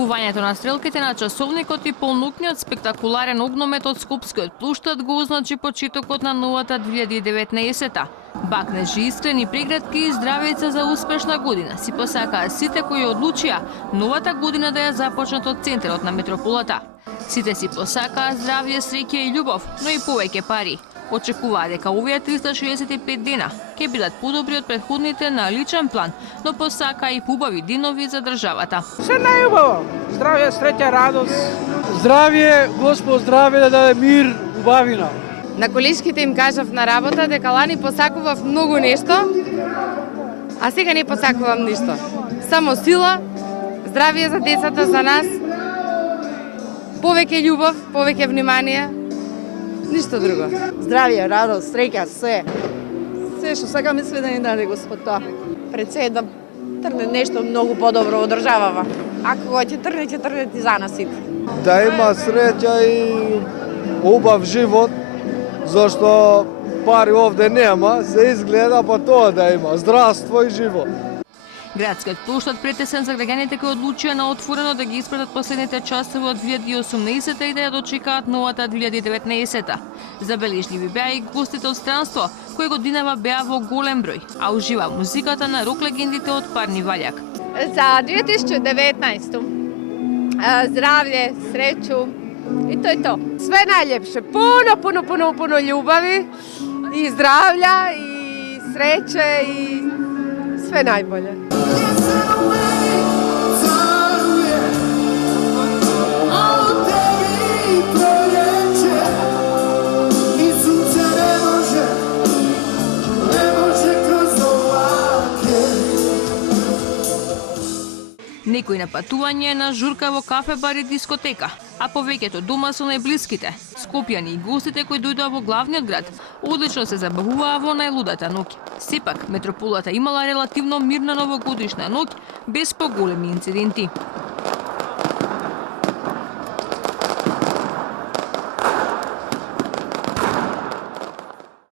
Купувањето на стрелките на часовникот и полнокниот спектакуларен огномет од Скопскиот плуштад го означи почетокот на новата 2019-та. Бакнежи искрени прегратки и здравица за успешна година си посакаа сите кои одлучија новата година да ја започнат од центарот на метрополата. Сите си посакаа здравје, среќа и љубов, но и повеќе пари. Очекуваа дека овие 365 дена ќе бидат подобри од претходните на личен план, но посакаа и побави денови за државата. Се најубаво. Здравје, среќа, радост. Здравје, Господ здравје да даде мир, убавина. На колешките им кажав на работа дека лани посакував многу нешто, а сега не посакувам ништо. Само сила, здравје за децата, за нас, повеќе љубов, повеќе внимание, ништо друго. Здравје, радост, среќа, се. Се што сакаме све да ни даде Господ тоа. Пред се да трне нешто многу подобро од државава. А кога ќе трне и за нас сите. Да има среќа и убав живот, зашто пари овде нема, се изгледа па тоа да има здравство и живот. Градскиот плоштад претесен за граѓаните кои одлучија на отворено да ги испратат последните часови од 2018 и да ја дочекаат новата 2019-та. Забележливи беа и гостите од странство, кои годинава беа во голем број, а ужива музиката на рок легендите од Парни Ваљак. За 2019 здравје, среќу и тој то. Све најлепше, puno љубави и здравља и среće и све најболje. Некој на патување на журка во кафе, бар и дискотека, а повеќето дома со најблиските, скопјани и гостите кои дојдоа во главниот град, одлично се забавуваа во најлудата ноќ. Сепак, метрополата имала релативно мирна новогодишна ноќ без поголеми инциденти.